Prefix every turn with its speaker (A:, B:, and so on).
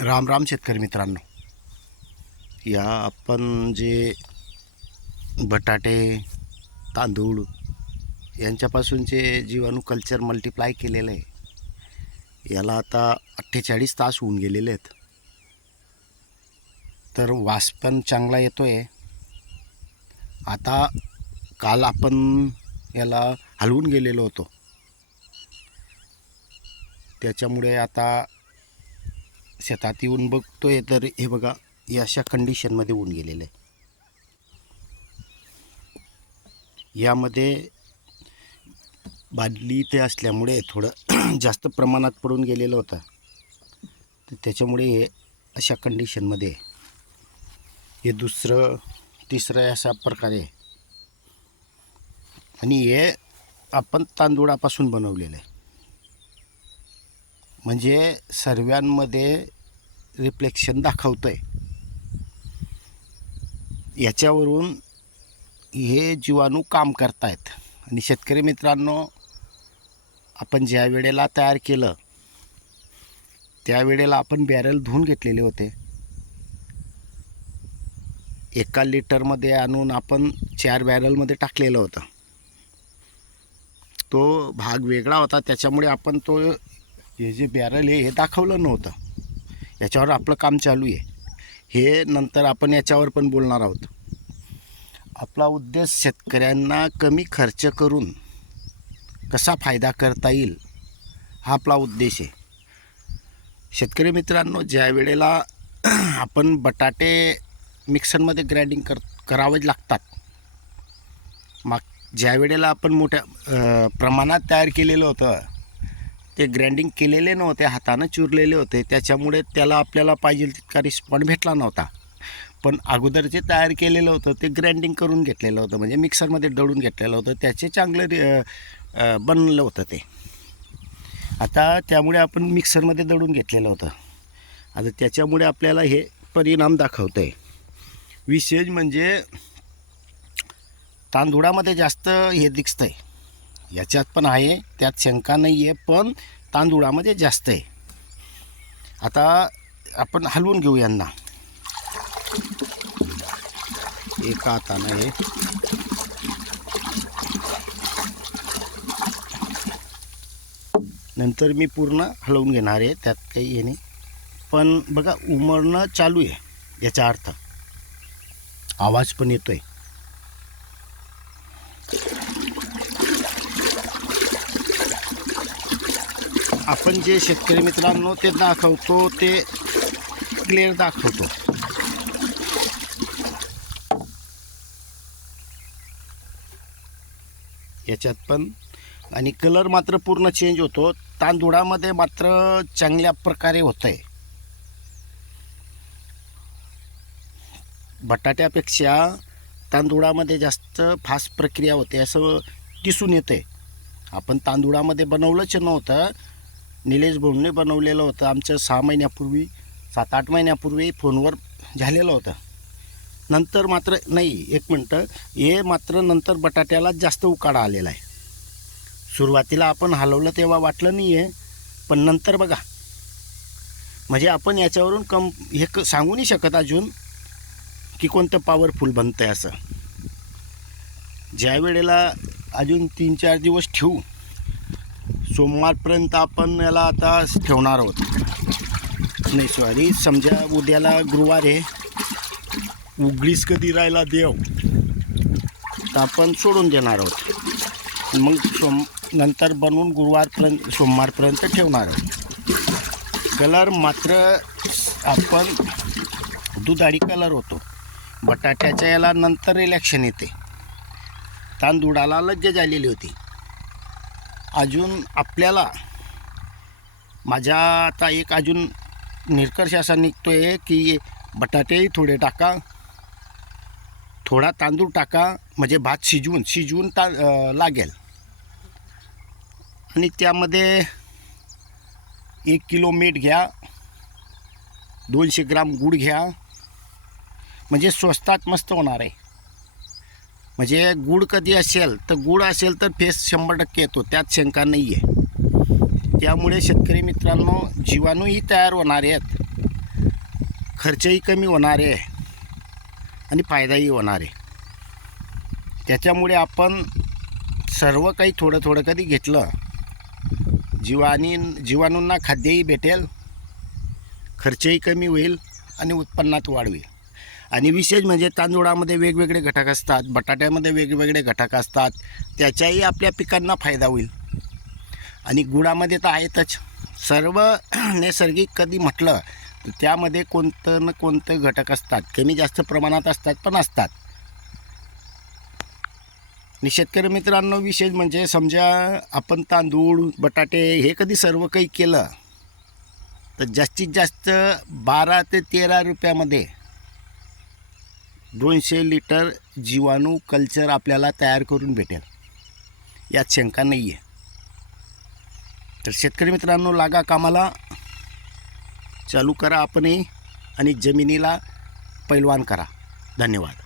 A: राम राम शेतकरी मित्रांनो. या आपण जे बटाटे तांदूळ यांच्यापासून जे जीवाणू कल्चर मल्टिप्लाय केलेलं आहे याला आता अठ्ठेचाळीस तास होऊन गेलेले आहेत. तर वास पण चांगला येतो आहे आता काल आपण याला हलवून गेलेलो होतो. त्याच्यामुळे आता शेतात येऊन बघतोय तर हे बघा हे अशा कंडिशनमध्ये होऊन गेलेलं आहे. यामध्ये बादली ते असल्यामुळे थोडं जास्त प्रमाणात पडून गेलेलं होतं. तर त्याच्यामुळे हे अशा कंडिशनमध्ये हे दुसरं तिसरं अशा प्रकारे आणि हे आपण तांदूळापासून बनवलेलं आहे. म्हणजे सर्वांमध्ये रिफ्लेक्शन दाखवतं आहे याच्यावरून हे जीवाणू काम करतायत. आणि शेतकरी मित्रांनो आपण ज्या वेळेला तयार केलं त्यावेळेला आपण बॅरल धुवून घेतलेले होते. एका लिटरमध्ये आणून आपण चार बॅरलमध्ये टाकलेलं होतं. तो भाग वेगळा होता त्याच्यामुळे आपण तो हे जे बॅरल आहे हे दाखवलं नव्हतं. याच्यावर आपलं काम चालू आहे. हे नंतर आपण याच्यावर पण बोलणार आहोत. आपला उद्देश शेतकऱ्यांना कमी खर्च करून कसा फायदा करता येईल हा आपला उद्देश आहे. शेतकरी मित्रांनो ज्या वेळेला आपण बटाटे मिक्सरमध्ये ग्राइंडिंग कर करावेच लागतात मग ज्या वेळेला आपण मोठ्या प्रमाणात तयार केलेलं होतं ते ग्रँडिंग केलेले नव्हते हातानं चुरलेले होते. त्याच्यामुळे त्याला आपल्याला पाहिजे तितका रिस्पॉन्ड भेटला नव्हता. पण अगोदर जे तयार केलेलं होतं ते ग्रँडिंग करून घेतलेलं होतं. म्हणजे मिक्सरमध्ये दळून घेतलेलं होतं. त्याचे चांगलं रि- बनलं होतं ते. आता त्यामुळे आपण मिक्सरमध्ये दळून घेतलेलं होतं. आता त्याच्यामुळे आपल्याला हे परिणाम दाखवतं आहे विशेष म्हणजे तांदुळामध्ये जास्त हे दिसतं आहे याच्यात पण आहे त्यात शंका नाही आहे पण तांदुळामध्ये जास्त आहे. आता आपण हलवून घेऊ यांना. एका हातानं हे. नंतर मी पूर्ण हलवून घेणार आहे त्यात काही हे नाही. पण बघा उमरणं चालू आहे याचा अर्थ. आवाज पण येतोय. आपण जे शेतकरी मित्रांनो ते दाखवतो ते क्लिअर दाखवतो. याच्यात पण आणि कलर मात्र पूर्ण चेंज होतो. तांदुळामध्ये मात्र चांगल्या प्रकारे होतं आहे बटाट्यापेक्षा तांदुळामध्ये जास्त फास्ट प्रक्रिया होते असं दिसून येतं आहे आपण तांदुळामध्ये बनवलंच नव्हतं निलेश भाऊंनी बनवलेलं होतं. आमचं सहा महिन्यापूर्वी सात आठ महिन्यापूर्वी फोनवर झालेलं होतं. नंतर मात्र नाही एक मिनटं. हे मात्र नंतर बटाट्याला जास्त उकाडा आलेला आहे. सुरुवातीला आपण हलवलं तेव्हा वाटलं नाही आहे पण नंतर बघा. म्हणजे आपण याच्यावरून कम हे क सांगू नाही शकत अजून की कोणतं पॉवरफुल बनतं आहे असं. ज्या वेळेला अजून तीन चार दिवस ठेवू सोमवारपर्यंत आपण याला आता ठेवणार आहोत. नाही सॉरी समजा उद्याला गुरुवार आहे. उघडीस कधी राहिला देव. तर आपण सोडून देणार आहोत. मग सोम नंतर बनवून गुरुवारपर्यंत सोमवारपर्यंत ठेवणार आहोत. कलर मात्र आपण दुधाळी कलर होतो. बटाट्याच्या याला नंतर इलेक्शन येते. तांदूळाला लज्ज झालेली होती. अजून आपल्याला माझ्या आता एक अजून निष्कर्ष असा निघतो आहे की बटाटेही थोडे टाका थोडा तांदूळ टाका म्हणजे भात शिजवून शिजवून ता लागेल. आणि त्यामध्ये एक किलो मीठ घ्या दोनशे ग्राम गूळ घ्या म्हणजे स्वस्तात मस्त होणार आहे. म्हणजे गूळ कधी असेल तर गुड असेल तर फेस शंभर टक्के येतो. त्यात शंका नाही आहे त्यामुळे शेतकरी मित्रांनो जीवाणूही तयार होणार आहेत. खर्चही कमी होणार आहे. आणि फायदाही होणार. आहे त्याच्यामुळे आपण सर्व काही थोडं थोडं कधी घेतलं जीवाणी जीवाणूंना खाद्यही भेटेल खर्चही कमी होईल आणि उत्पन्नात वाढ होईल. आणि विशेष म्हणजे तांदूळामध्ये वेगवेगळे घटक असतात बटाट्यामध्ये वेगवेगळे घटक असतात त्याच्याही आपल्या पिकांना फायदा होईल. आणि गुळामध्ये तर आहेतच. सर्व नैसर्गिक कधी म्हटलं तर त्यामध्ये कोणतं ना कोणतं घटक असतात. कमी जास्त प्रमाणात असतात पण असतात. आणि शेतकरी मित्रांनो विशेष म्हणजे समजा आपण तांदूळ बटाटे हे कधी सर्व काही केलं तर जास्तीत जास्त बारा ते तेरा रुपयामध्ये दोनशे लिटर जीवाणू कल्चर आपल्याला तयार करून भेटेल. यात शंका नाही आहे तर शेतकरी मित्रांनो लागा कामाला. चालू करा आपणही आणि जमिनीला पैलवान करा. धन्यवाद.